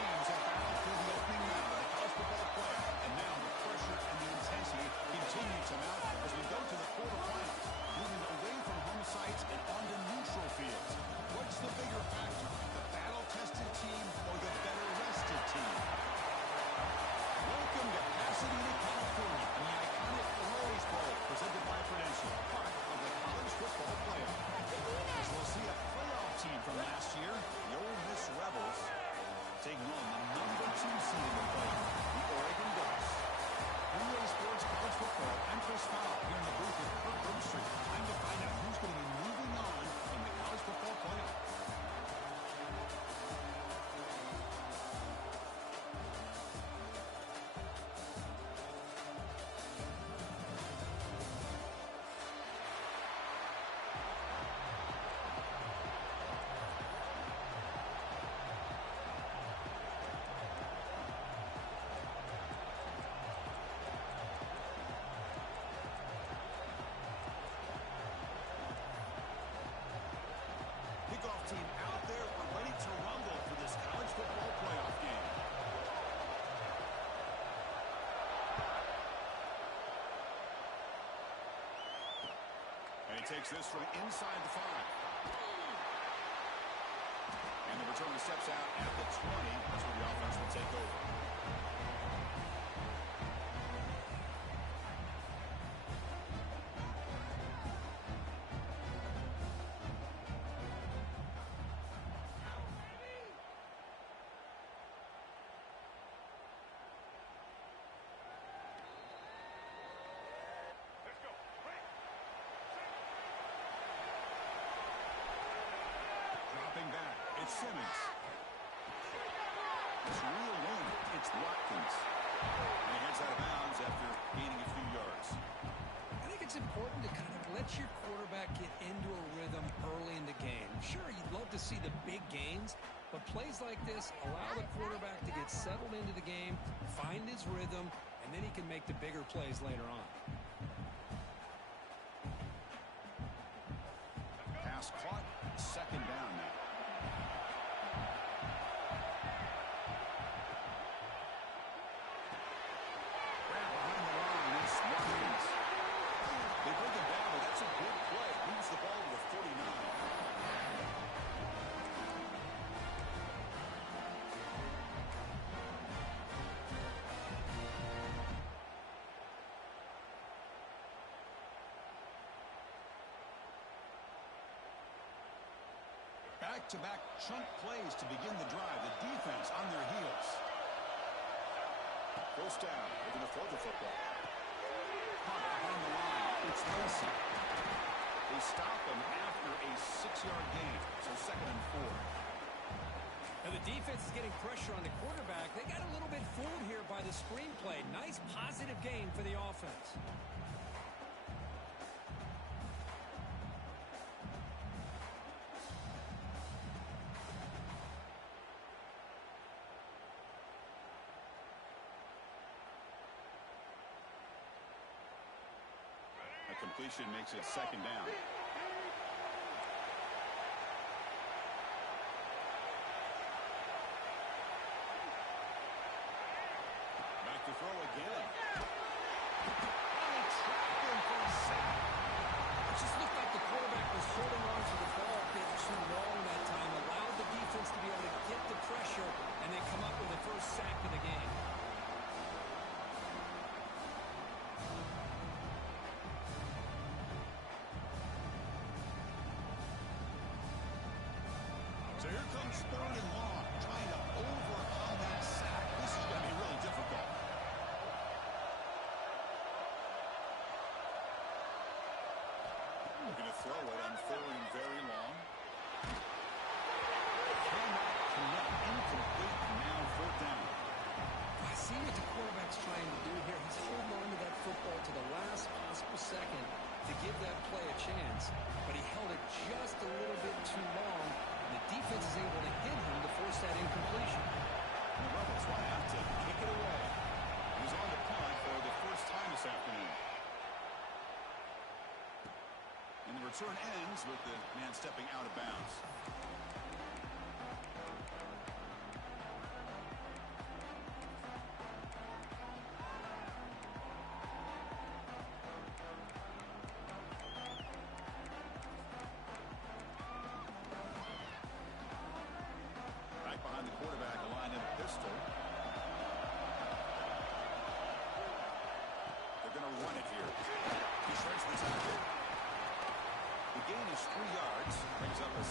teams have battled through the opening round of the college football playoff, and now the pressure and the intensity continue to mount as we go to the quarterfinals, moving away from home sites and onto neutral fields. What's the bigger factor, the battle-tested team or the better-rested team? Welcome to Pasadena, California, and the iconic Rose Bowl, presented by Prudential, part of the college football playoff. As we'll see a playoff team from last year, the Ole Miss Rebels, taking on the number 2 seed in the playoff, the Oregon Ducks. EA Sports College Football, I'm Chris Fowler here in the booth with Kirk Herbstreit. Time to find out who's going to be moving on in the college football playoff. Kickoff team out there. We're ready to rumble for this college football playoff game. And he takes this from inside the 5. And the returner steps out at the 20. That's where the offense will take over. Back, it's Simmons. It's real one. It's Watkins. And he heads out of bounds after gaining a few yards. I think it's important to kind of let your quarterback get into a rhythm early in the game. Sure, you'd love to see the big gains, but plays like this allow the quarterback to get settled into the game, find his rhythm, and then he can make the bigger plays later on. Pass caught. Second down now. They break him down, but that's a good play. Moves the ball to the 49. Back-to-back chunk plays to begin the drive. The defense on their heels. First down. They're going to throw the football. Punt behind the line. It's Lacey. They stop him after a 6-yard gain. So 2nd and 4. Now the defense is getting pressure on the quarterback. They got a little bit fooled here by the screenplay. Nice positive gain for the offense. A completion makes it 2nd down. Back to throw again. And they trapped him for a sack. It just looked like the quarterback was holding on to the ball a bit too long that time, allowed the defense to be able to get the pressure, and they come up with the first sack of the game. So here comes 3rd and long, trying to overcome that sack. This is going to be really difficult. We're going to throw it on 3rd and very long. Cannot connect, incomplete, and now 4th down. I see what the quarterback's trying to do here. He's holding on to that football to the last possible second to give that play a chance, but he held it just a little bit too long. The defense is able to hit him to force that incompletion. And the Rebels will have to kick it away. He's on the punt for the first time this afternoon. And the return ends with the man stepping out of bounds.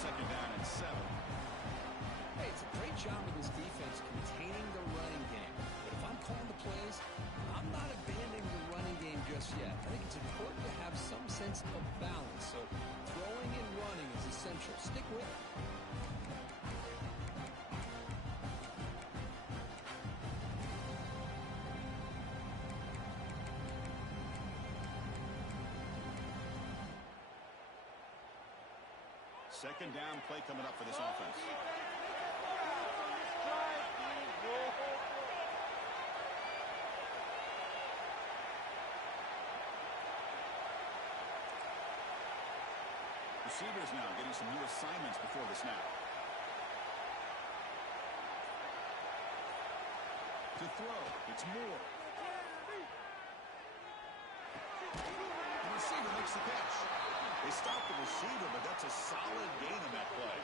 second down and 7. Hey, it's a great job of this defense containing the running game. But if I'm calling the plays, I'm not abandoning the running game just yet. I think it's important to have some sense of balance. So throwing and running is essential. Stick with it. Second down play coming up for this offense. Receivers now getting some new assignments before the snap. To throw, it's Moore. The receiver makes the catch. They stop the receiver, but that's a solid gain on that play.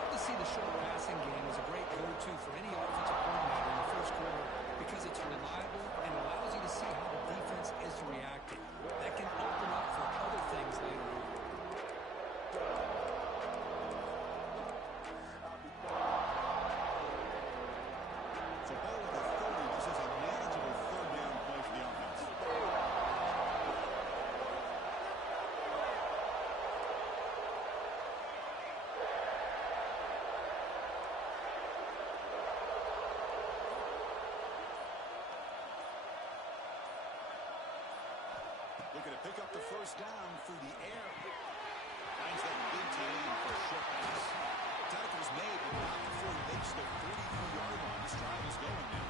Love to see the short passing game as a great go-to for any offensive coordinator in the first quarter because it's reliable and allows you to see how the defense is reacting. That can open up for other things later on. So ball with the 30. This is a manageable third down play for the offense. Looking to pick up the first down through the air. Finds that big tight end for a short pass. Tackle's made, but not before he makes the 43-yard line. This drive is going now.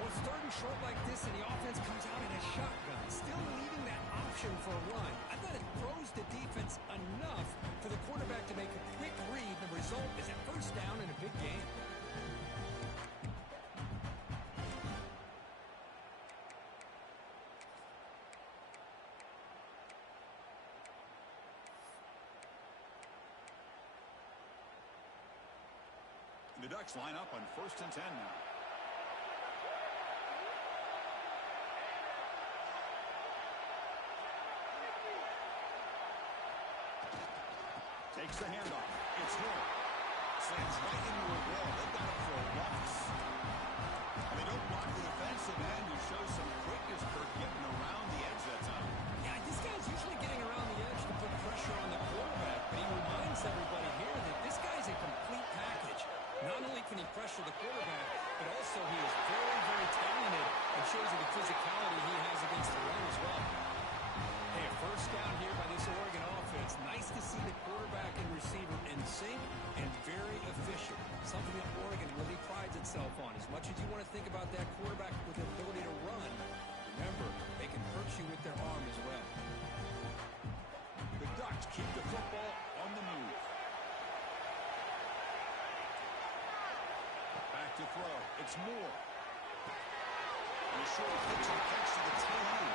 Well, starting short like this and the offense comes out in a shotgun, still leaving that option for a run. I thought it throws the defense enough for the quarterback to make a quick read. The result is a first down in a big game. The Ducks line up on 1st and 10 now. Takes the handoff. It's Hill. Slants right into a wall. They've got him for a loss. And they don't block the defensive end, who shows some quickness for getting around the edge that time. Yeah, this guy's usually getting around the edge to put pressure on the quarterback, but he reminds everybody here that this guy's a complete package. Not only can he pressure the quarterback, but also he is very, very talented and shows you the physicality he has against the run as well. Hey, a first down here by this Oregon offense. Nice to see the quarterback and receiver in sync and very efficient. Something that Oregon really prides itself on. As much as you want to think about that quarterback with the ability to run, remember, they can hurt you with their arm as well. The Ducks keep the football on the move. Back to throw. It's Moore. And a short pitch and catch to the tail end.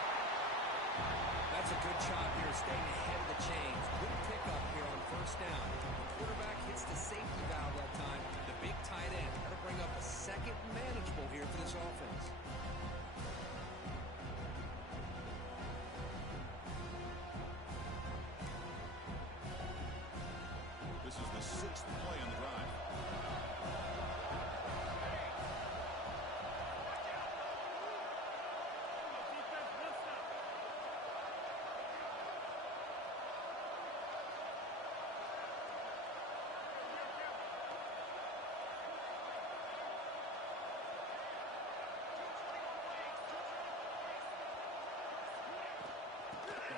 That's a good job here, staying ahead of the chains. Good pickup here on first down. The quarterback hits the safety valve that time. The big tight end. That'll bring up a second manageable here for this offense. This is the 6th play on the drive.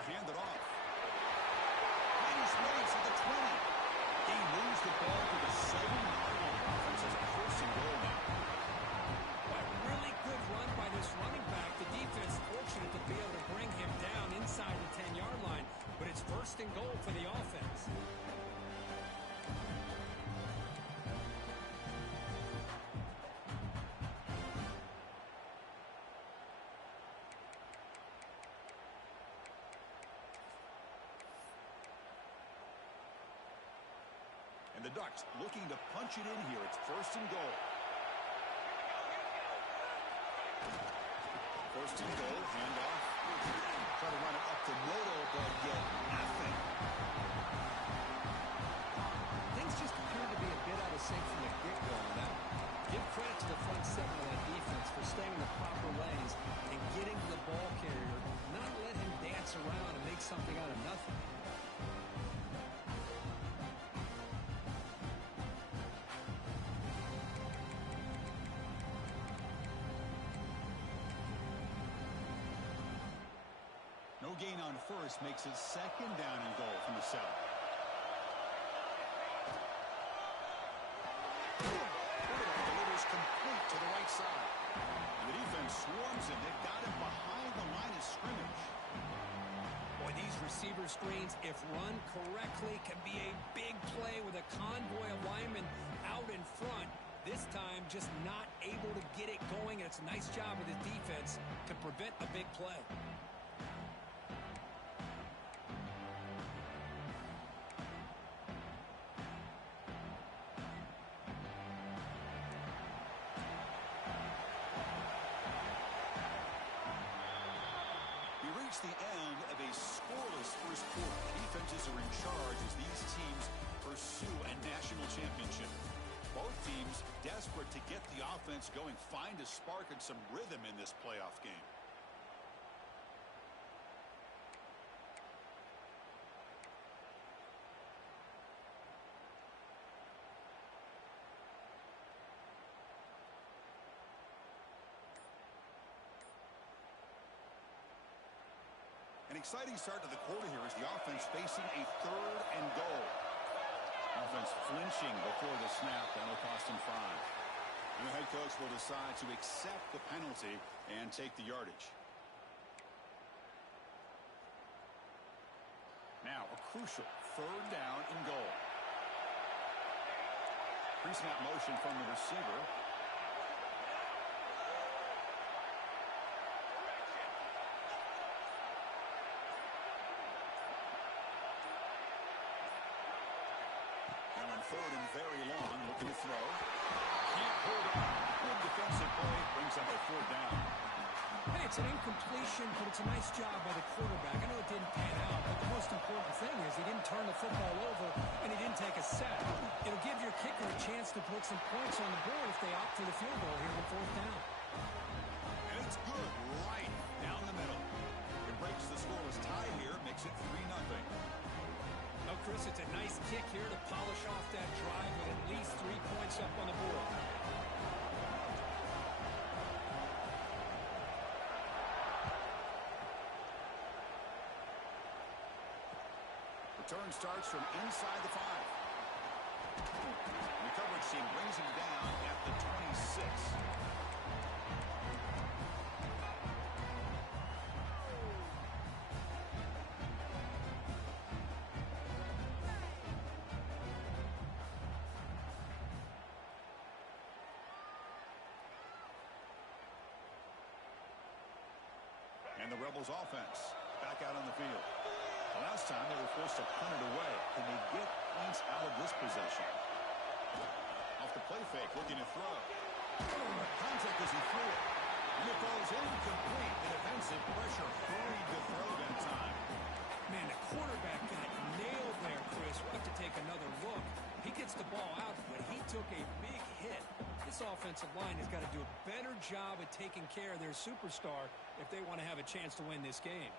Hand it off. Minus waves at the 20. He moves the ball to the 7-yard line. Offense has a first and goal now. A really good run by this running back. The defense fortunate to be able to bring him down inside the 10-yard line, but it's first and goal for the offense. And the Ducks looking to punch it in here. It's first and goal. First and goal, handoff. Try to run it up the middle, but yet nothing. Things just appear to be a bit out of sync from the get-go on that. Give credit to the front seven of that defense for staying in the proper lanes and getting to the ball carrier, not let him dance around and make something out of nothing. No gain on first makes it second down and goal from the 7. Delivers complete to the right side. And the defense swarms him. They've got him behind the line of scrimmage. Boy, these receiver screens, if run correctly, can be a big play with a convoy of linemen out in front. This time, just not able to get it going. And it's a nice job of the defense to prevent a big play. The end of a scoreless first quarter. Defenses are in charge as these teams pursue a national championship. Both teams desperate to get the offense going, find a spark and some rhythm in this playoff game. An exciting start to the quarter here as the offense facing a 3rd and goal. Offense flinching before the snap. That'll cost him 5. And the head coach will decide to accept the penalty and take the yardage. Now a crucial 3rd down and goal. Pre-snap motion from the receiver. Third and very long, looking to throw. Can't hold on. Good defensive play, brings up a 4th down. Hey, it's an incompletion, but it's a nice job by the quarterback. I know it didn't pan out, but the most important thing is he didn't turn the football over and he didn't take a sack. It'll give your kicker a chance to put some points on the board if they opt for the field goal here on 4th down. And it's good right down the middle. It breaks the scoreless tie here, makes it 3-0. Oh, Chris, it's a nice kick here to polish off that drive with at least 3 points up on the board. Return starts from inside the 5. The coverage team brings him down at the 26. And the Rebels offense back out on the field. The last time they were forced to punt it away. Can they get points out of this possession? Off the play fake, looking to throw. Contact as he threw it. And it falls incomplete. The defensive pressure hurried to throw that time. Man, the quarterback got nailed there, Chris. We'll have to take another look. He gets the ball out, but he took a big hit. This offensive line has got to do a better job at taking care of their superstar if they want to have a chance to win this game.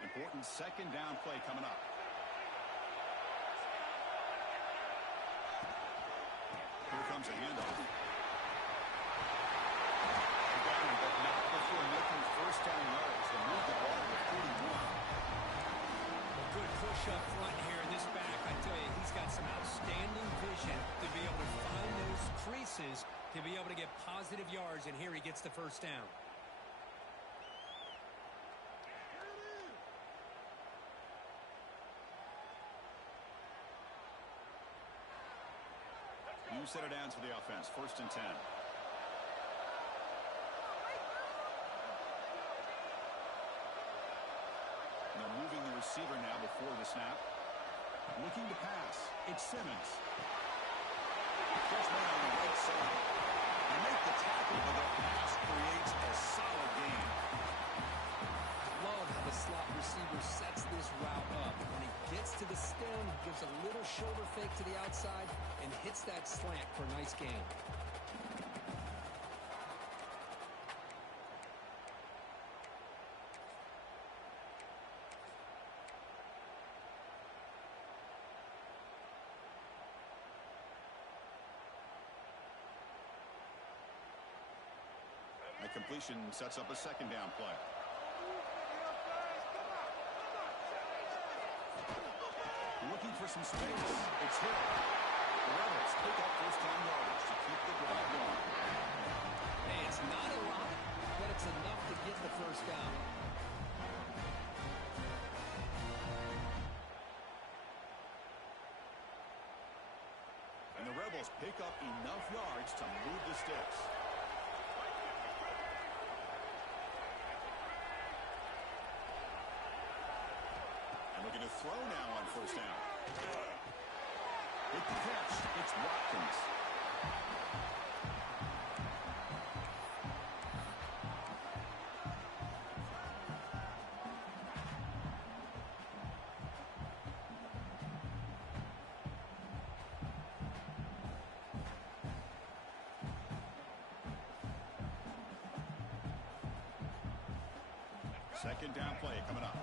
Important 2nd down play coming up. Here comes a handoff. Got him, but not before making 1st down yards. They moved the ball to 41. A good push up front here in this back. I tell you, he's got some outstanding vision to be able to find those creases, to be able to get positive yards, and here he gets the 1st down. New set of downs for the offense. 1st and 10. They're moving the receiver now before the snap. Looking to pass. It's Simmons. First man on the right side. They make the tackle, but the pass creates a solid gain. the slot receiver sets this route up. When he gets to the stem, he gives a little shoulder fake to the outside and hits that slant for a nice gain. A completion sets up a second down play. Looking for some space. It's hit. The Rebels pick up first down yardage to keep the drive going. Hey, it's not a lot, but it's enough to get the first down. And the Rebels pick up enough yards to move the sticks. Looking to throw now on first down. With the catch, it's Watkins. Second down play coming up.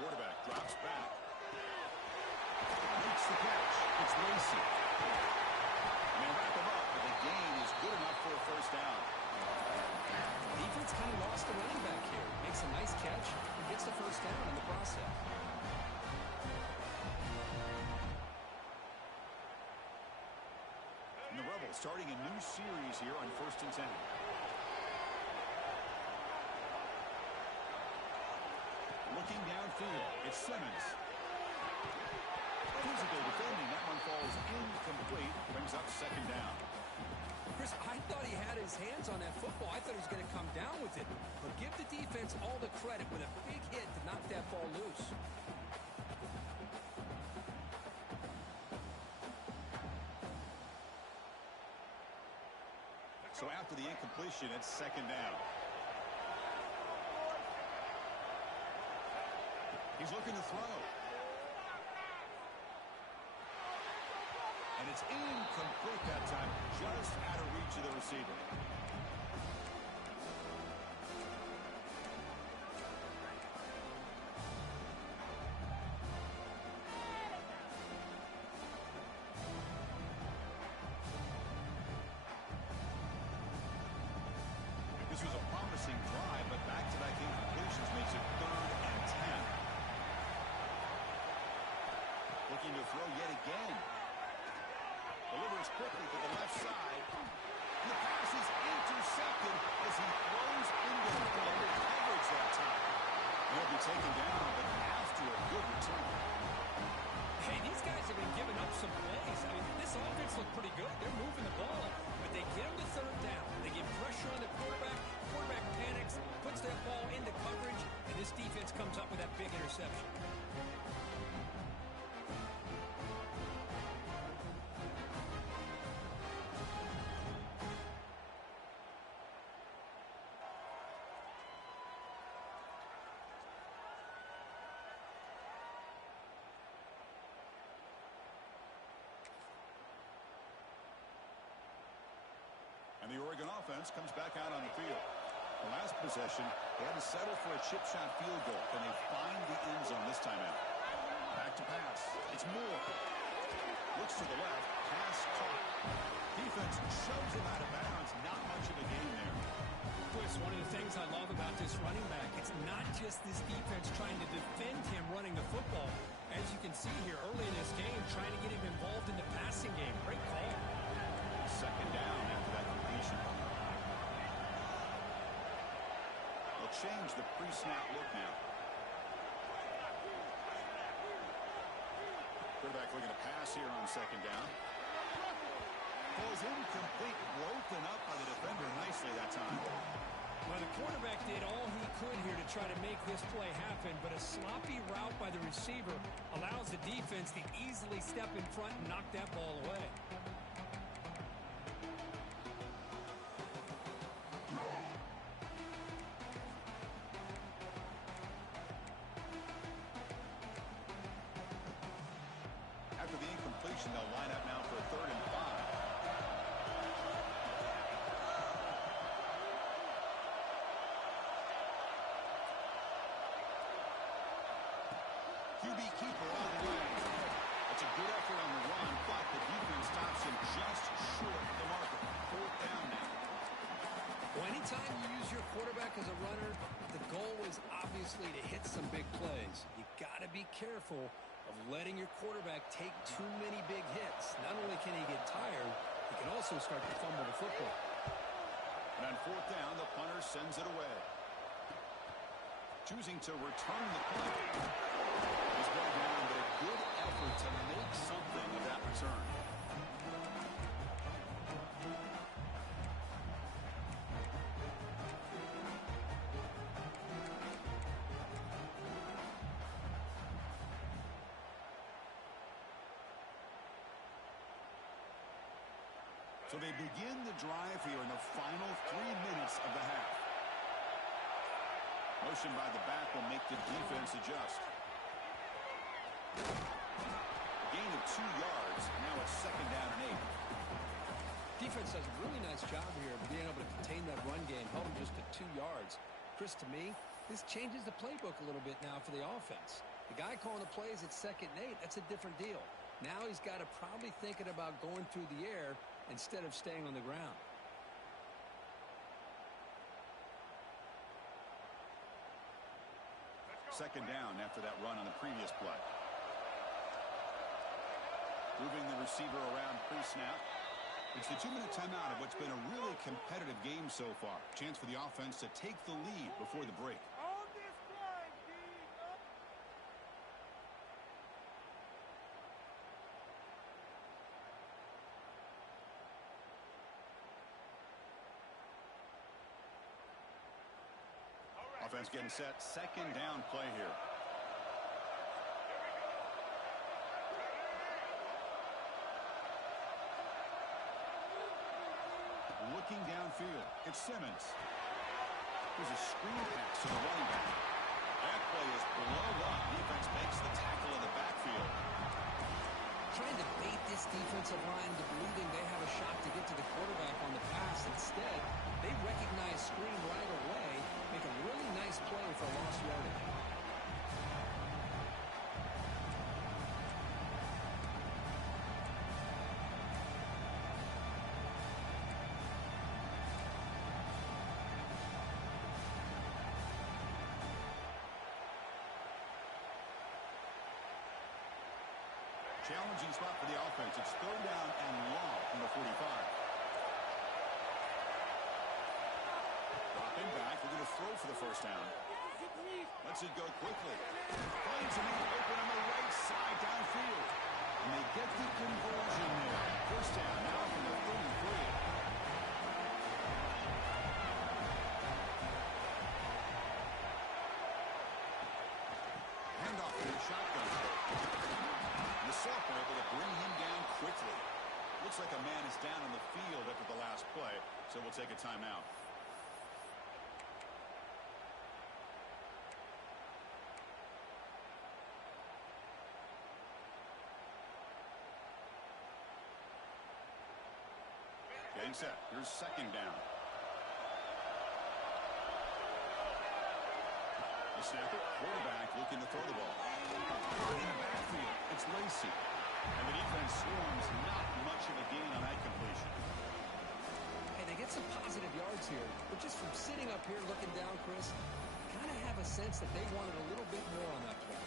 Quarterback drops back. Makes the catch. It's Lacy. And they wrap him up, but the gain is good enough for a first down. Defense kind of lost the running back here. Makes a nice catch and gets the first down in the process. And the Rebels starting a new series here on 1st and 10. Looking downfield, it's Simmons. Physical defending, that one falls incomplete, brings up second down. Chris, I thought he had his hands on that football. I thought he was going to come down with it. But give the defense all the credit with a big hit to knock that ball loose. So after the incompletion, it's second down. He's looking to throw. And it's incomplete that time, just out of reach of the receiver. This was a promising drive, but back-to-back incompletions makes it 3rd and 10. Looking to throw yet again. Delivers quickly to the left side. And the pass is intercepted as he throws into the double coverage that time. He'll be taken down, but after a good return. Hey, these guys have been giving up some plays. I mean, this offense looked pretty good. They're moving the ball, but they get him to 3rd down. They get pressure on the quarterback. Quarterback panics, puts that ball into coverage, and this defense comes up with that big interception. And the Oregon offense comes back out on the field. The last possession, they had to settle for a chip shot field goal. Can they find the end zone this time out? Back to pass. It's Moore. Looks to the left. Pass caught. Defense shoves him out of bounds. Not much of a gain there. Chris, one of the things I love about this running back, it's not just this defense trying to defend him running the football. As you can see here early in this game, trying to get him involved in the passing game. Great call. Second down after that completion. They'll change the pre-snap look now. Quarterback looking to pass here on second down. Falls incomplete, broken up by the defender nicely that time. Well, the quarterback did all he could here to try to make this play happen, but a sloppy route by the receiver allows the defense to easily step in front and knock that ball away. After the incompletion, they'll line up now for a 3rd and 5. QB keeper all the way. It's a good effort on the run, but the defense stops him just short of the marker. 4th down now. Well, anytime you use your quarterback as a runner, the goal is obviously to hit some big plays. You got to be careful of letting your quarterback take too many big hits. Not only can he get tired, he can also start to fumble the football. And on 4th down, the punter sends it away. Choosing to return the punt. He's going down, but a good effort to make something of that return. So they begin the drive here in the final 3 minutes of the half. Motion by the back will make the defense adjust. Gain of 2 yards. Now it's 2nd down and 8. Defense does a really nice job here of being able to contain that run game, held him just to 2 yards. Chris, to me, this changes the playbook a little bit now for the offense. The guy calling the plays at 2nd and 8, that's a different deal. Now he's got to probably thinking about going through the air instead of staying on the ground. Second down after that run on the previous play. Moving the receiver around pre-snap. It's the 2-minute timeout of what's been a really competitive game so far. Chance for the offense to take the lead before the break. Offense getting set. 2nd down play here. Looking downfield. It's Simmons. There's a screen pass to the running back. That play is blown up. Defense makes the tackle in the backfield. Trying to bait this defensive line to believing they have a shot to get to the quarterback on the pass. Instead, they recognize screen right away, make a really nice play for lost yardage. Challenging spot for the offense. It's 3rd down and long from the 45. Dropping back. We're going to throw for the 1st down. Lets it go quickly. Finds a man open on the right side downfield. And they get the conversion there. 1st down now from the 33. Handoff in the shotgun. The sophomore able to bring him down quickly. Looks like a man is down on the field after the last play, so we'll take a timeout. Getting set. Here's 2nd down. The snapper, quarterback looking to throw the ball. In the backfield, it's Lacy. And the defense swarms not much of a gain on that completion. Hey, they get some positive yards here, but just from sitting up here looking down, Chris, kind of have a sense that they wanted a little bit more on that play.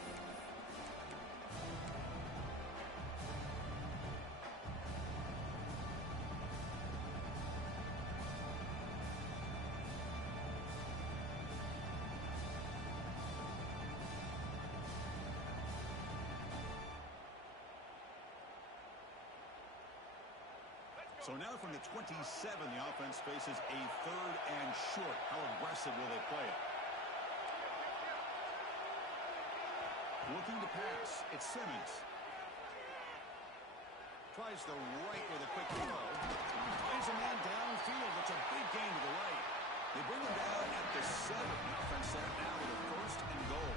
So now from the 27, the offense faces a 3rd and short. How aggressive will they play it? Looking to pass. It's Simmons. Tries the right with a quick throw. Finds a man downfield. It's a big gain to the right. They bring him down at the 7. The offense set up now with a 1st and goal.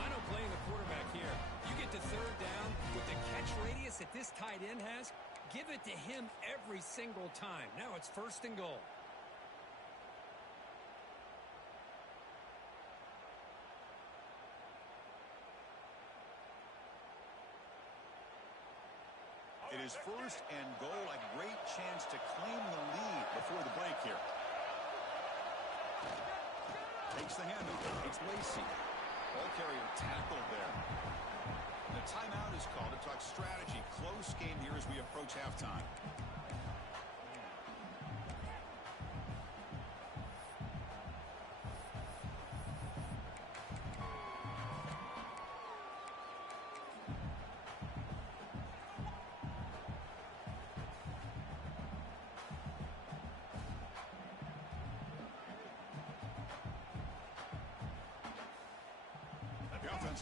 I don't blame the quarterback here. You get to 3rd down with the catch radius that this tight end has. Give it to him every single time. Now it's 1st and goal. It is 1st and goal. A great chance to claim the lead before the break here. Takes the handoff. It's Lacy. Ball carrier tackled there. The timeout is called to talk strategy. Close game here as we approach halftime.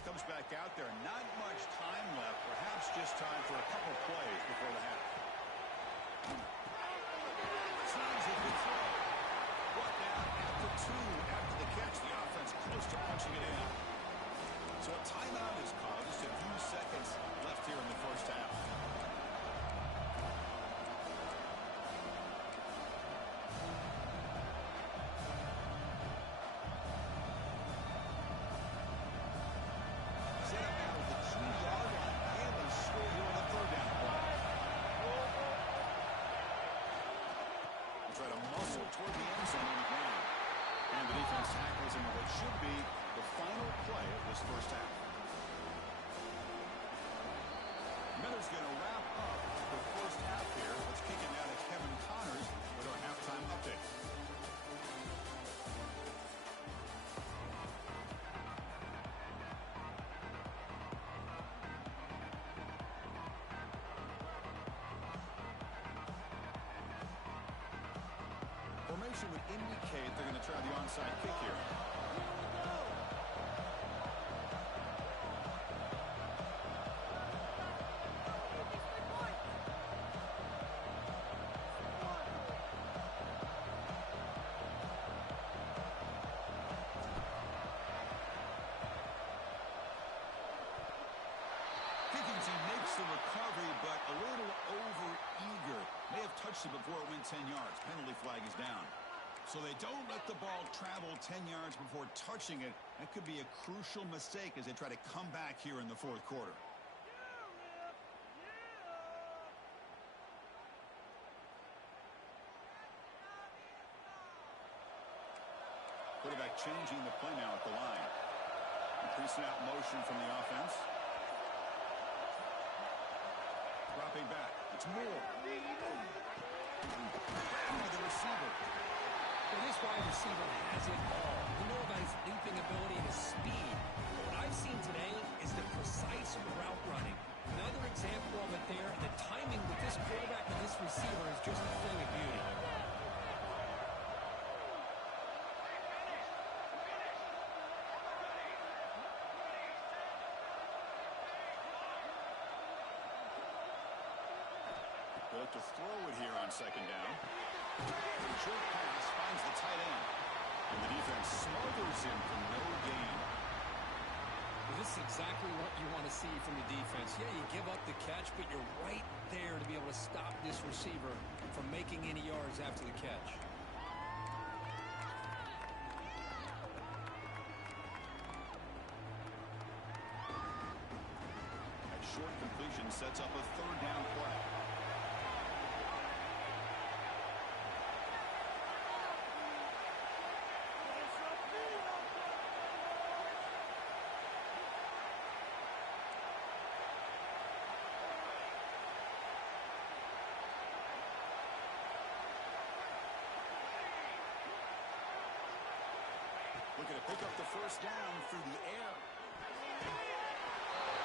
Comes back out there. Not much time left. Perhaps just time for a couple plays before the half. Signs a good throw. Brought down at the 2 after the catch. The offense close to punching it in. So a timeout is called. Just a few seconds left here in the first half. Toward the end zone on the ground. And the defense tackles him with what should be the final play of this first half. Miller's going to wrap up the first half here. Let's kick it now to Kevin Connors with our halftime update. Formation would indicate they're going to try the onside kick here. He makes the recovery, but a little over-eager. May have touched it before it went 10 yards. Penalty flag is down. So they don't let the ball travel 10 yards before touching it. That could be a crucial mistake as they try to come back here in the 4th quarter. Quarterback changing the play now at the line. Increasing out motion from the offense. Dropping back. It's Moore. The receiver. Well, this wide receiver has it all. We know about his leaping ability and his speed. But what I've seen today is the precise route running. Another example of it there. The timing with this quarterback and this receiver is just a thing of beauty. To throw it here on 2nd down. Short pass finds the tight end. And the defense smothers him for no gain. Well, this is exactly what you want to see from the defense. Yeah, you give up the catch, but you're right there to be able to stop this receiver from making any yards after the catch. That short completion sets up a 3rd down play. Looking to pick up the 1st down through the air.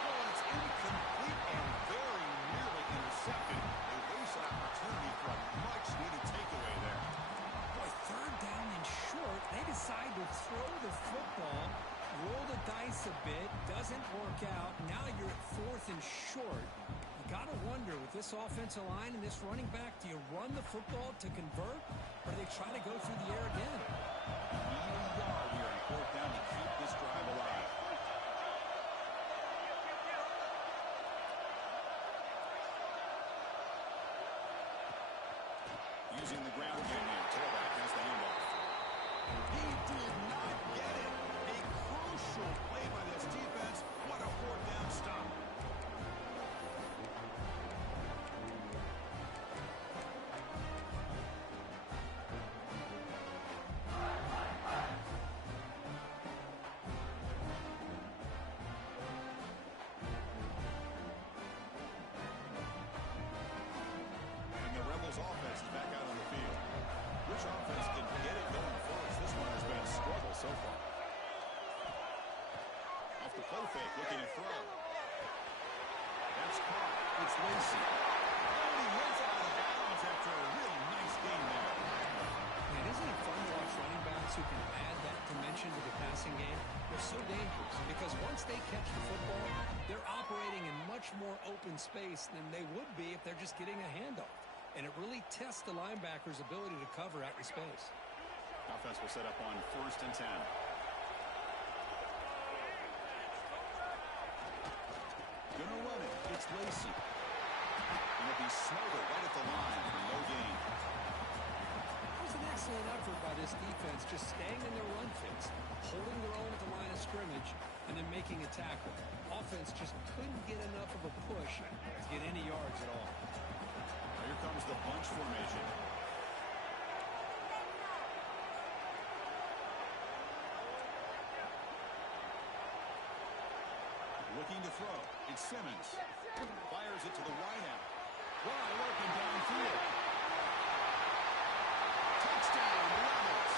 Oh, it's incomplete and very nearly intercepted. They race out work out. Now you're at 4th and short. You got to wonder, with this offensive line and this running back, do you run the football to convert, or do they try to go through the air again? Needing a yard here on 4th down to keep this drive alive. Using the ground game here. Tailback has the handoff. He did not get it. A crucial play by this defense. What a 4th down stop. And the Rebels offense is back out on the field. Which offense can get it going first? This one has been a struggle so far. Off the play fake, looking to throw. That's caught. It's Lacy. And he hits out of bounds after a really nice game there. Man, isn't it fun to watch running backs who can add that dimension to the passing game? They're so dangerous because once they catch the football, they're operating in much more open space than they would be if they're just getting a handoff. And it really tests the linebacker's ability to cover out in space. Offense will set up on 1st and 10. Gonna run it. It's Lacy. And it'll be smothered right at the line for no gain. It was an excellent effort by this defense, just staying in their run fits, holding their own at the line of scrimmage, and then making a tackle. Offense just couldn't get enough of a push to get any yards at all. Here comes the bunch formation. Looking to throw. It's Simmons. Fires it to the wide out. Wide open downfield. Touchdown, Rebels.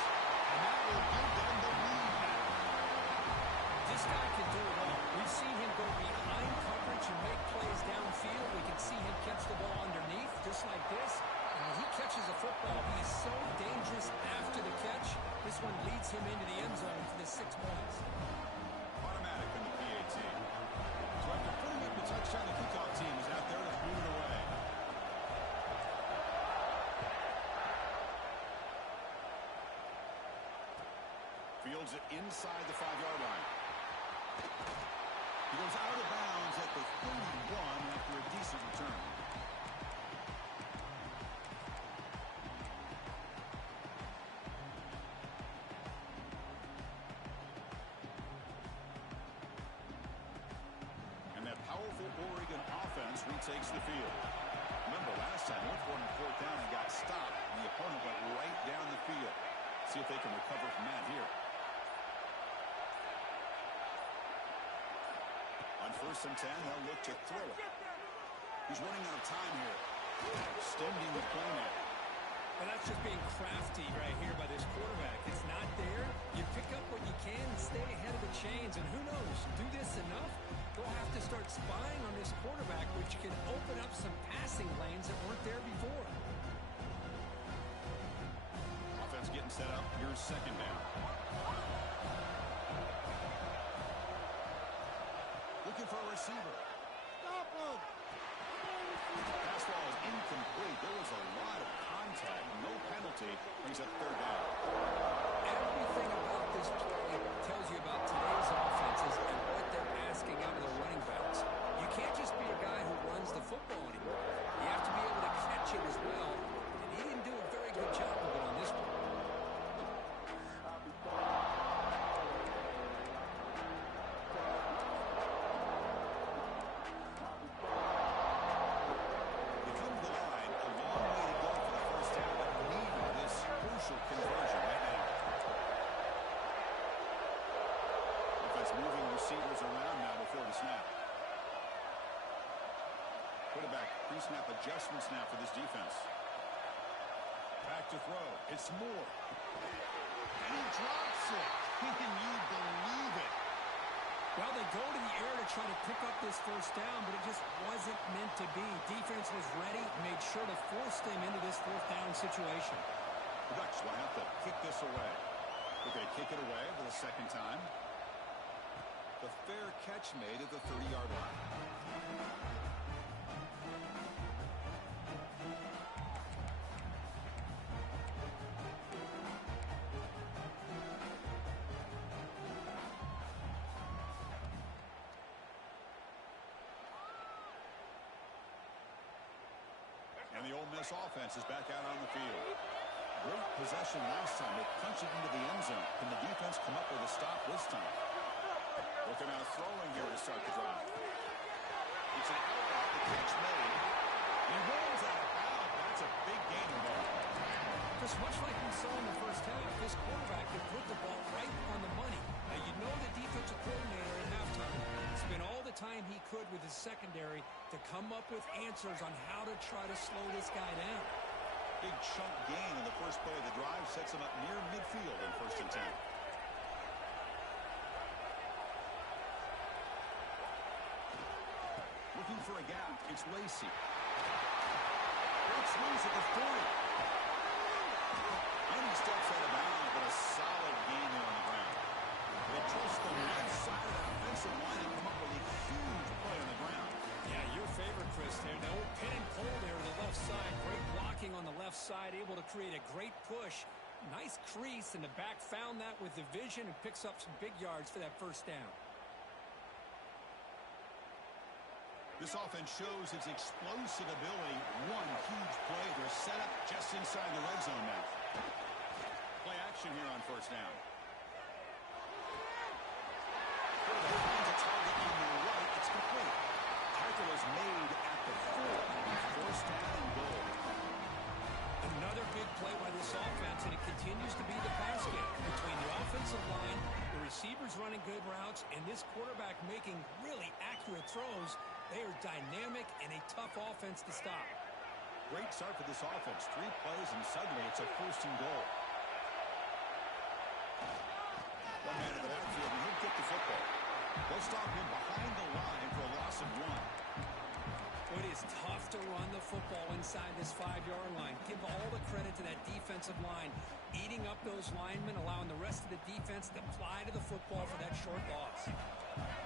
And that will give them the lead now. This guy can do it all. We've seen him go behind coverage and make plays downfield. We can see him catch the ball underneath, just like this. And when he catches a football, he is so dangerous after the catch. This one leads him into the end zone for the 6 points. Automatic in the PAT. So after putting up the touchdown, the kickoff team is out there to boot it away. Fields it inside the 5-yard line. He goes out of bounds at the 31 after a decent return. And that powerful Oregon offense retakes the field. Remember, last time, went for it on 4th down and got stopped. And the opponent went right down the field. See if they can recover from that here. On 1st and 10, they'll look to throw it. He's running out of time here. Extending the play now. Well, that's just being crafty right here by this quarterback. It's not there. You pick up what you can and stay ahead of the chains. And who knows, do this enough, they'll have to start spying on this quarterback, which can open up some passing lanes that weren't there before. Offense getting set up. Here's 2nd down. Looking for a receiver. Stop him! Pass ball is incomplete. There was a lot of contact. No penalty. Brings up 3rd down. Everything about this play tells you about today's offenses and what they're asking out of the running backs. You can't just be a guy who runs the football anymore. You have to be able to catch it as well. And he didn't do a very good job of it on this one. Receivers around now before the snap. Quarterback pre-snap adjustment snap for this defense. Back to throw. It's Moore. And he drops it. Can you believe it? Well, they go to the air to try to pick up this 1st down, but it just wasn't meant to be. Defense was ready, made sure to force them into this 4th down situation. The Ducks will have to kick this away. Okay, kick it away for the 2nd time. The fair catch made at the 30-yard line. And the Ole Miss offense is back out on the field. Great possession last time. They punched it into the end zone. Can the defense come up with a stop this time? Looking out throwing here to start the drive. It's an out route. The catch made. He rolls out of bounds. That's a big gain there. Just much like we saw in the first half, this quarterback can put the ball right on the money. Now, you know the defensive coordinator at halftime spent all the time he could with his secondary to come up with answers on how to try to slow this guy down. Big chunk gain in the first play of the drive sets him up near midfield in 1st and 10. Looking for a gap. It's Lacy. Great swings at the 40. And he steps out of bounds, but a solid gain there on the ground. They trust the left side of the offensive line and come up with a huge play on the ground. Yeah, your favorite, Chris, there. No pin and pull there to the left side. Great blocking on the left side, able to create a great push. Nice crease, and the back found that with the vision and picks up some big yards for that first down. This offense shows its explosive ability. One huge play. They're set up just inside the red zone now. Play action here on 1st down. Finds a target on the right. It's complete. Tackle is made at the 4. 1st down and goal. Another big play by this offense, and it continues to be the pass game between the offensive line, the receivers running good routes, and this quarterback making really accurate throws. They are dynamic and a tough offense to stop. Great start for this offense. 3 plays, and suddenly it's a 1st and goal. One man in the backfield, and he'll get the football. They'll stop him behind the line for a loss of 1. It is tough to run the football inside this 5-yard line. Give all the credit to that defensive line, eating up those linemen, allowing the rest of the defense to fly to the football for that short loss.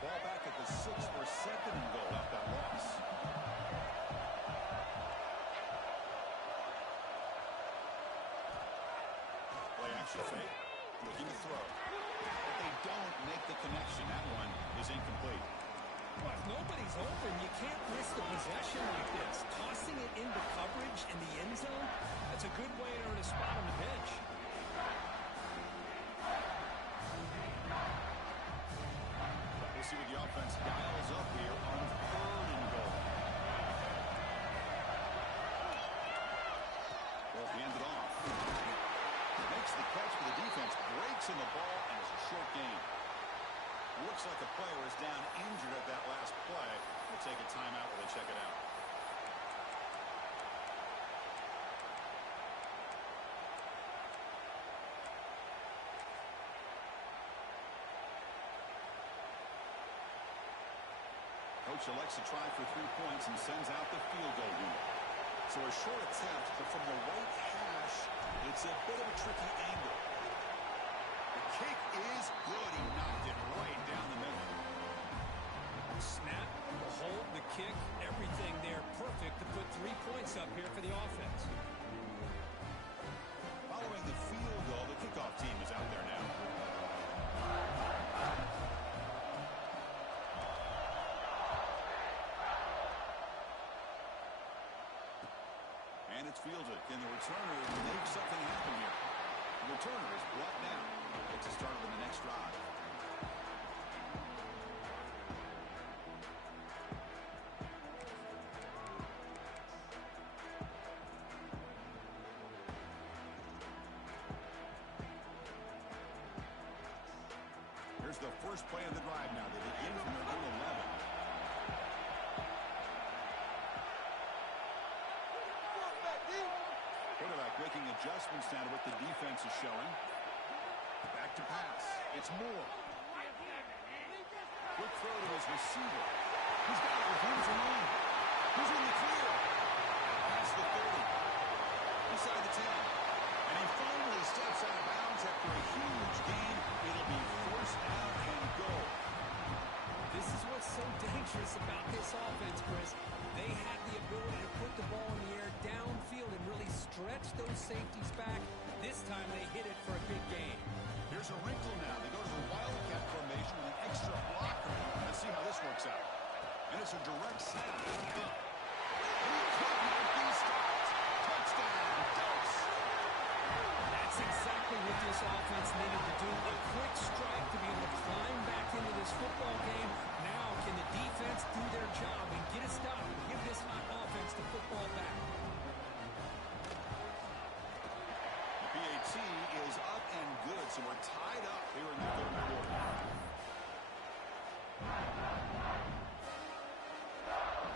Ball back at the 6 for 2nd and goal after that loss. Play action fake. Looking to throw. But they don't make the connection. That one is incomplete. Well, if nobody's open, you can't miss the possession like this. Tossing it into coverage in the end zone, that's a good way to earn a spot on the bench. We'll see what the offense dials up here on 3rd and goal. Well, he ended off. Makes the catch for the defense, breaks in the ball, and it's a short gain. Looks like a player is down injured at that last play. We'll take a timeout while they check it out. Coach elects to try for 3 points and sends out the field goal unit. So a short attempt, but from the right hash, it's a bit of a tricky angle. The kick is good. He knocked it right down the middle. Snap, the hold, the kick, everything there perfect to put 3 points up here for the offense. Following the field goal, the kickoff team is out there now. And it's fielded. Can the returner make something happen here? The returner is brought down. It's a start of the next drive. Here's the first play of the drive now. They begin from their own 11. Quarterback making adjustments now to what the defense is showing. Back to pass. It's Moore. Quick throw to his receiver. He's got it with room for one. He's in the clear. Past the 30. Inside the 10. And he finally steps out of bounds after a huge gain. It'll be 1st down and goal. nice about this offense, Chris. They have the ability to put the ball in the air downfield and really stretch those safeties back. This time they hit it for a big gain. Here's a wrinkle now. They go to the Wildcat formation with an extra blocker. Let's see how this works out. And it's a direct snap. And he could not be stopped. Touchdown, Dukes. That's exactly what this offense needed to do. A quick strike to be able to climb back into this football game. Now can the defense do their job and get a stop and give this hot offense the football back? The PAT is up and good, so we're tied up here in the third quarter.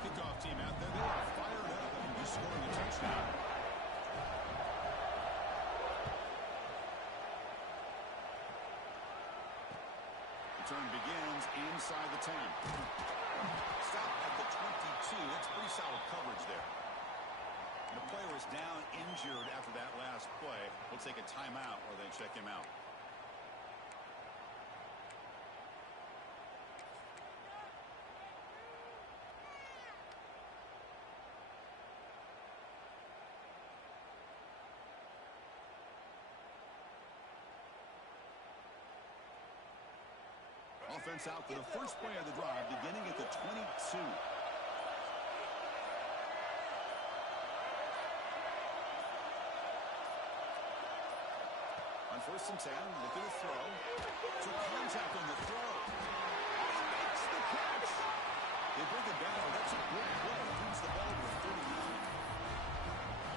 Kickoff team out there. They are fired up and just scoring a touchdown. Return begins inside the 10. Stop at the 22. That's pretty solid coverage there. And the player is down injured after that last play. We'll take a timeout or they check him out. Offense out for the first play of the drive, beginning at the 22. On first and 10, look at the throw. Took contact on the throw. And he makes the catch. They bring it down. That's a good play. Brings the ball to 39.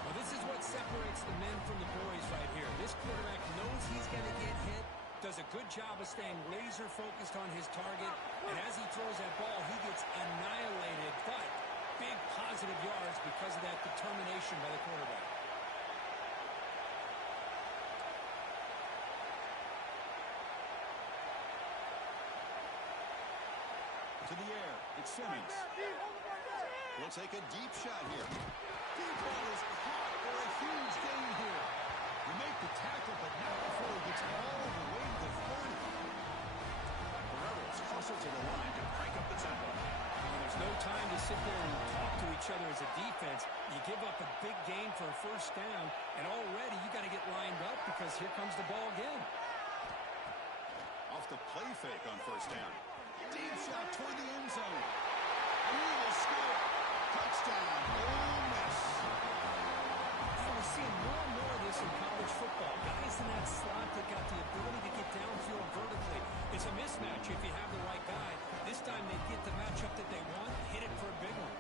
Well, this is what separates the men from the boys right here. This quarterback knows he's going to get hit, does a good job of staying laser focused on his target, and as he throws that ball, he gets annihilated, but big positive yards because of that determination by the quarterback. To the air, it's Simmons. He'll take a deep shot here. Deep ball is caught for a huge gain here. We make the tackle, but not before he gets all the way to the 40. The Rebels hustle to the line to crank up the tempo. Well, there's no time to sit there and talk to each other as a defense. You give up a big gain for a first down, and already you got to get lined up because here comes the ball again. Off the play fake on first down. Deep shot toward the end zone. And he will score. Touchdown, Ole Miss. We're seeing more and more of this in college football. Guys in that slot that got the ability to get downfield vertically. It's a mismatch if you have the right guy. This time they get the matchup that they want, hit it for a big one.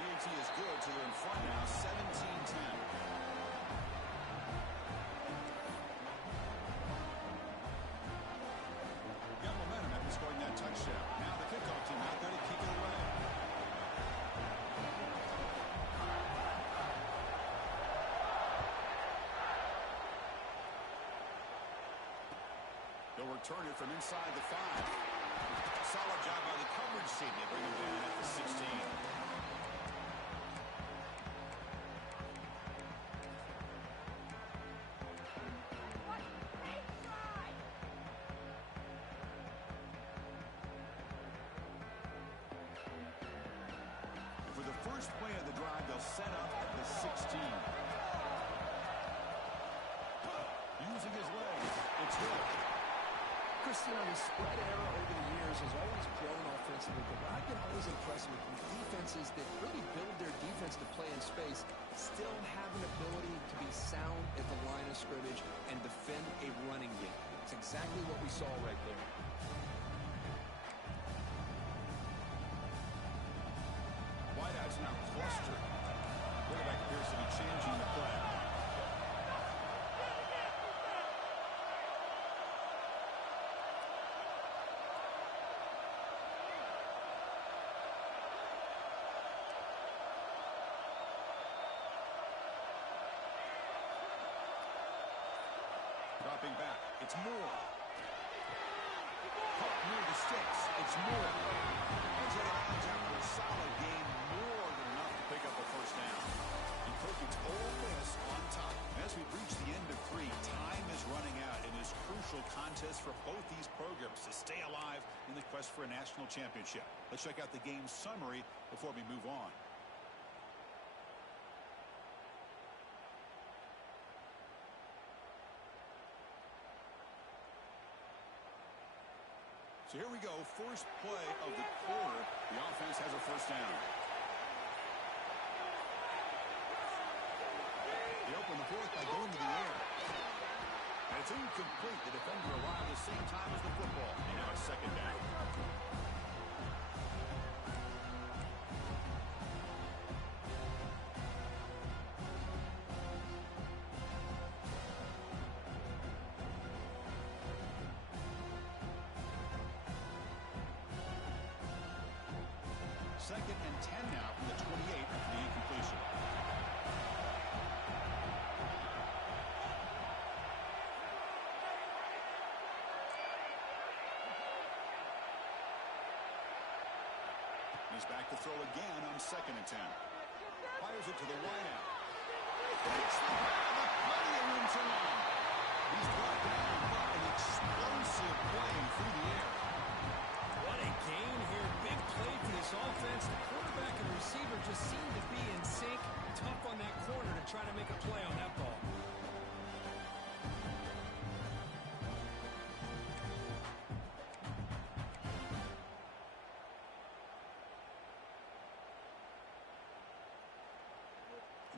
PAT is good, so they're in front now, 17-10. Got momentum after scoring that touchdown. Now the kickoff team out there to kick it away. They'll return it from inside the 5. Solid job by the coverage team. They bring him down at the 16. And for the first play of the drive, they'll set up at the 16. Using his legs, it's Hill. Christian, the spread era over the years has always grown offensively, but I've been always impressed with defenses that really build their defense to play in space, still have an ability to be sound at the line of scrimmage and defend a running game. It's exactly what we saw right there. Wideouts now clustered. Quarterback appears to be changing the play. Dropping back, it's Moore. Caught near the sticks, it's Moore. Ends it out after a solid game, more than enough to pick up a first down. And Cook, it's Ole Miss on top. As we reach the end of 3, time is running out in this crucial contest this for both these programs to stay alive in the quest for a national championship. Let's check out the game summary before we move on. So here we go, first play of the quarter. The offense has a first down. They open the fourth by going to the air. And it's incomplete. The defender arrived at the same time as the football. And now it's second down. Second and 10 now from the 28 after the incompletion. He's back to throw again on second and 10. Fires it to the wideout. Takes the grab, plenty of room to run. He's brought down, but an explosive play through the air. What a game here. Big play for this offense. The quarterback and receiver just seem to be in sync. Tough on that corner to try to make a play on that ball.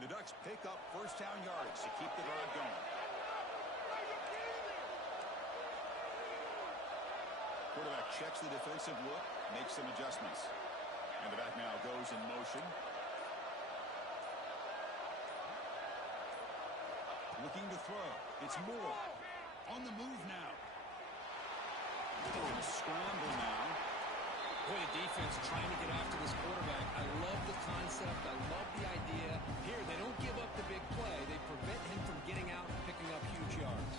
The Ducks pick up first down yardage to keep the drive going. Quarterback checks the defensive look, makes some adjustments. And the back now goes in motion. Looking to throw. It's Moore. On the move now. Scramble now. Boy, the defense trying to get after this quarterback. I love the concept. I love the idea. Here, they don't give up the big play. They prevent him from getting out and picking up huge yards.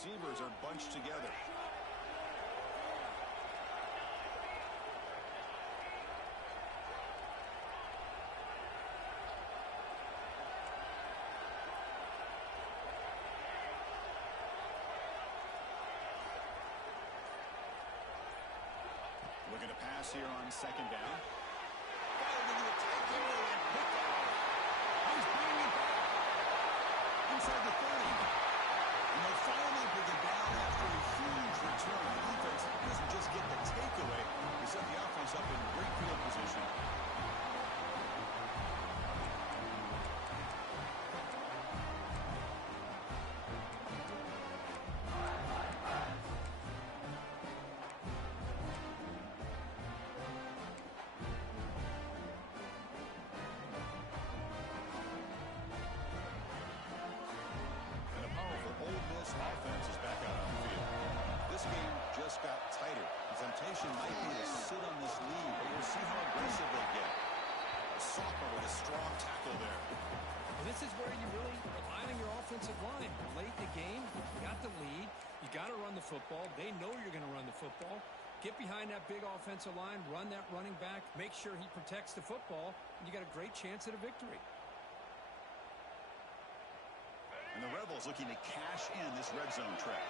Receivers are bunched together. Looking to pass here on second down. Fired into the tight window and picked off. He's bringing it back. Inside the 30. And they'll finally bring it down after a huge return. The defense doesn't just get the takeaway. They set the offense up in great field position. Offense is back out on the field. This game just got tighter. The temptation might be to sit on this lead, but we'll see how aggressive they get. A sophomore with a strong tackle there. Well, this is where you really rely on your offensive line. Late in the game, you got the lead. You got to run the football. They know you're going to run the football. Get behind that big offensive line, run that running back, make sure he protects the football, and you got a great chance at a victory. And the Rebels looking to cash in this red zone trap.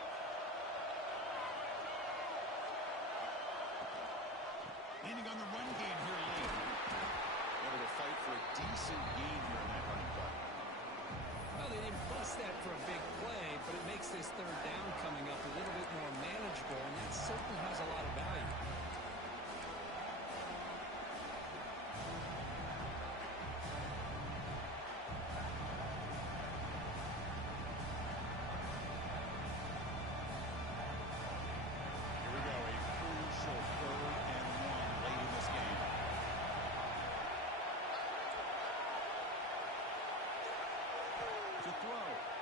Leaning on the run game here late. Able to fight for a decent gain here in that running play. Well, they didn't bust that for a big play, but it makes this third down coming up a little bit more manageable, and that certainly has a lot of value.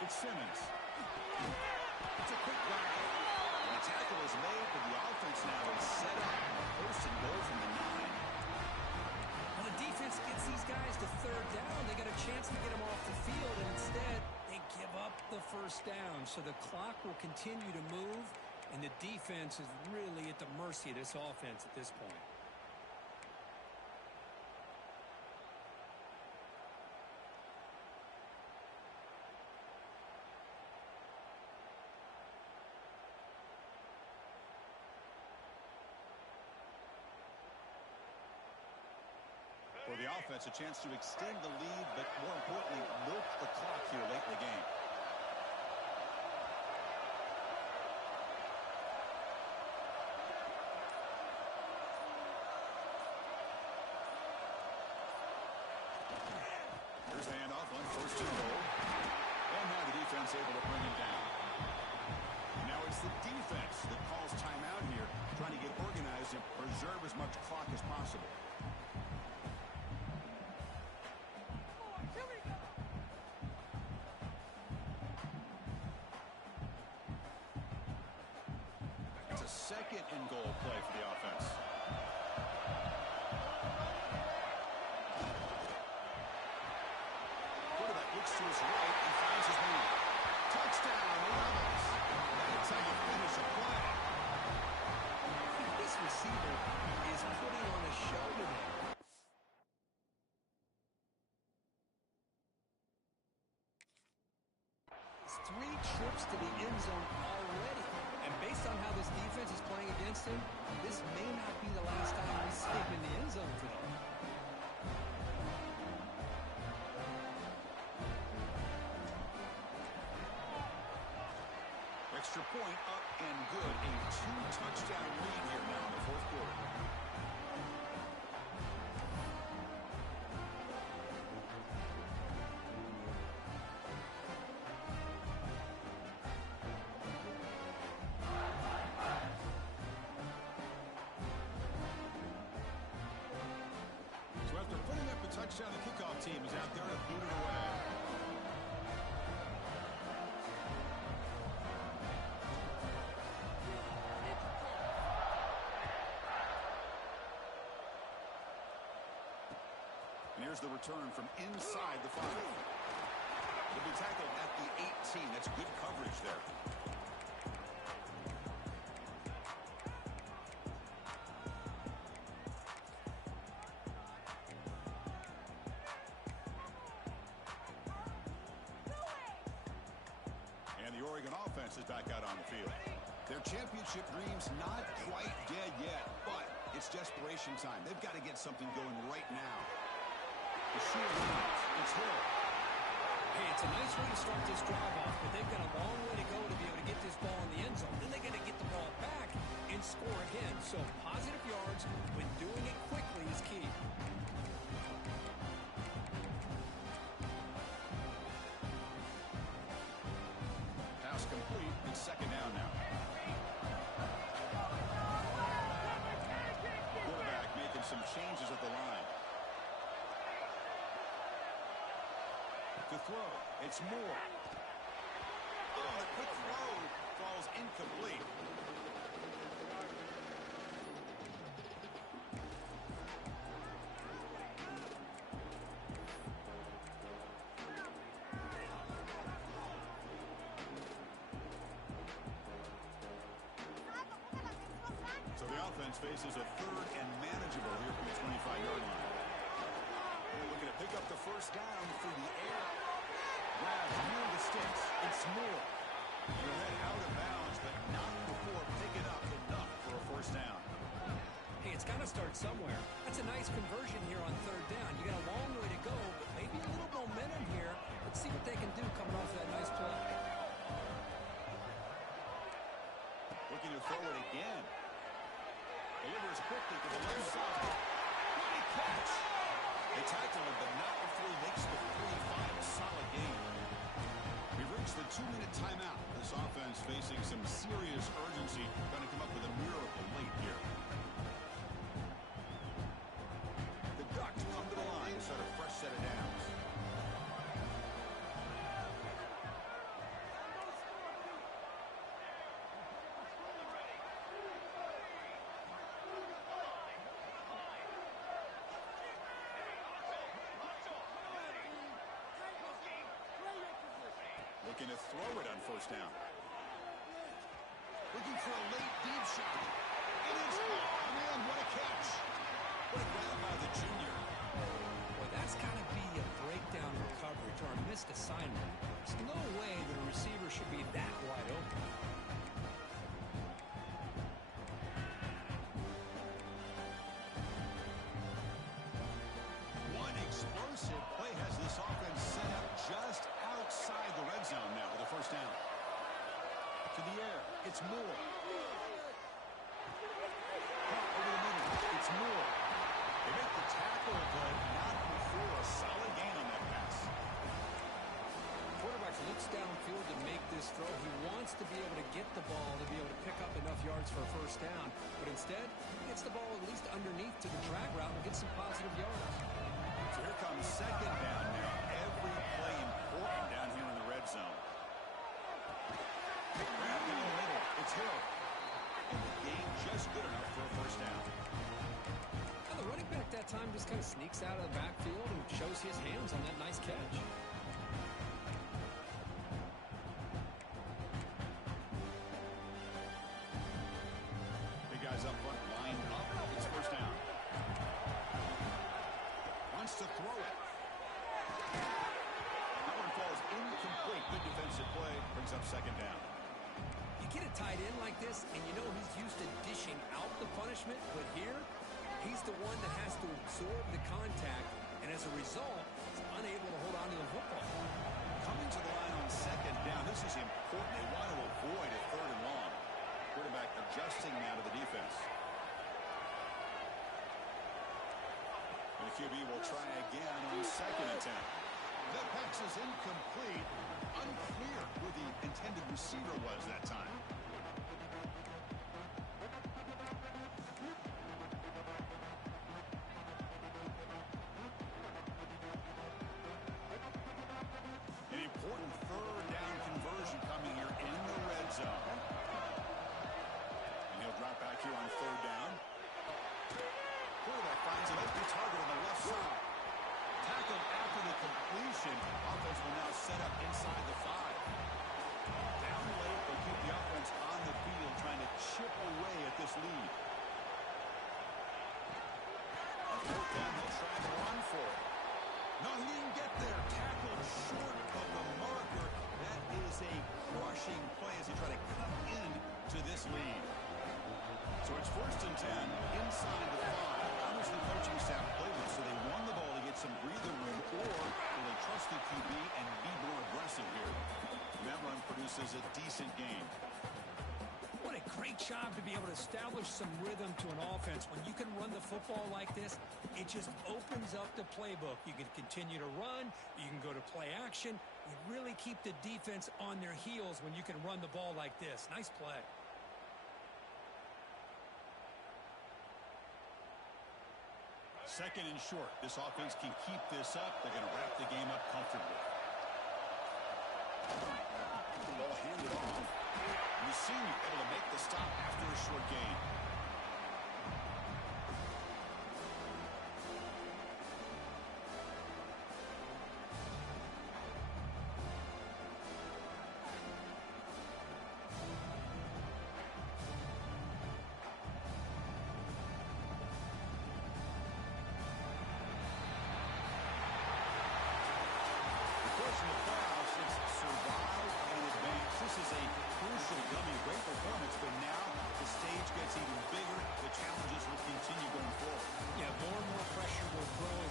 Simmons. It's a quick grab. And the tackle is made, but the offense now is set up. First and goal from the 9. Well, the defense gets these guys to third down. They got a chance to get them off the field, and instead they give up. up the first down, so the clock will continue to move, and the defense is really at the mercy of this offense at this point. For the offense, a chance to extend the lead, but more importantly, milk the clock here late in the game. Here's the handoff on first and goal. And now the defense able to bring him down. Now it's the defense that calls timeout here, trying to get organized and preserve as much clock as possible. Second and goal play for the offense. Quarterback looks to his right and finds his man. Touchdown, Rebels. That's how you finish a play. This receiver is putting on a show today. It's 3 trips to the end zone already. And based on how this defense is playing against him, this may not be the last time we see him in the end zone today. Extra point up and good. A 2-touchdown lead here now in the fourth quarter. Touchdown, the kickoff team is out there to boot it away. And here's the return from inside the 5. He'll be tackled at the 18. That's good coverage there. The Oregon offense is back out on the field. Their championship dream's not quite dead yet, but it's desperation time. They've got to get something going right now. The shooter runs. It's Hill. Hey, it's a nice way to start this drive off, but they've got a long way to go to be able to get this ball in the end zone. Then they got to get the ball back and score again. So positive yards when doing it quickly is key. Complete. It's second down now. Quarterback making some changes at the line. To throw. It's Moore. Oh, the quick throw falls incomplete. Faces a third and manageable here from the 25-yard line. Looking to pick up the first down through the air. Grabs near the sticks. It's Moore. Your head out of bounds, but not before picking up enough for a first down. Hey, it's got to start somewhere. That's a nice conversion here on third down. You got a long way to go, but maybe a little momentum here. Let's see what they can do coming off that nice play. Looking to throw it again. Delivers quickly to the left side. What a catch! They tackle him, but not before he makes the 45. A solid game. We've reached the 2-minute timeout. This offense facing some serious urgency, trying to come up with a miracle late here. The Ducks come to the line to start a fresh set of downs. looking to throw it on first down. Looking for a late deep shot. It is, oh man, what a catch. What a grab by the junior. Well, that's got to be a breakdown in coverage or a missed assignment. There's no way that a receiver should be that wide open. One explosive play has this offense set up just outside the red zone now with a first down. To the air, it's Moore. Caught over the middle, it's Moore. They make the tackle, but not before a solid gain on that pass. Quarterback looks downfield to make this throw. He wants to be able to get the ball to be able to pick up enough yards for a first down. But instead, he gets the ball at least underneath to the drag route and gets some positive yards. So here comes second down now. Every play important down here in the red zone. Grab down the middle. It's Hill. And the gain just good enough for a first down. Well, the running back that time just kind of sneaks out of the backfield and shows his hands on that nice catch. Big guys up front, lined up. It's first down. Wants to throw it. That one falls incomplete. Good defensive play. Brings up second down. You get a tight end like this, and you know he's used to dishing out the punishment, but here, he's the one that has to absorb the contact, and as a result, he's unable to hold on to the football. Coming to the line on second down, this is important. They want to avoid a third and long. Quarterback adjusting now to the defense. And the QB will try again on second attempt. That pass is incomplete. Unclear who the intended receiver was that time. An important third down conversion coming here in the red zone. And he'll drop back here on third down. Quarterback finds an open target on the left side. Tackled after the completion. Offense will now set up inside the 5. Down late, they'll keep the offense on the field trying to chip away at this lead. On fourth down, they'll try to run for it. No, he didn't get there. Tackled short of the marker. That is a crushing play as he try to cut into this lead. So it's first and 10 inside the 5. How does the coaching staff play this? So they won the ball to get some breather room, or will they trust the QB and be more aggressive here? That run produces a decent gain. What a great job to be able to establish some rhythm to an offense. When you can run the football like this, it just opens up the playbook. You can continue to run. You can go to play action. You really keep the defense on their heels when you can run the ball like this. Nice play. Second and short. This offense can keep this up. They're going to wrap the game up comfortably. Ball handed off. Mussini able to make the stop after a short gain.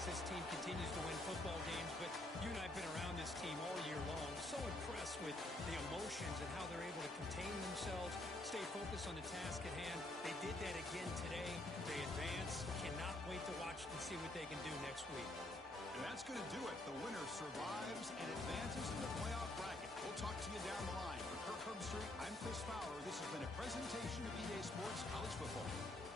This team continues to win football games, but you and I have been around this team all year long. So impressed with the emotions and how they're able to contain themselves, stay focused on the task at hand. They did that again today. They advance. Cannot wait to watch and see what they can do next week. And that's going to do it. The winner survives and advances in the playoff bracket. We'll talk to you down the line. For Kirk Herbstreit, I'm Chris Fowler. This has been a presentation of eDay Sports College Football.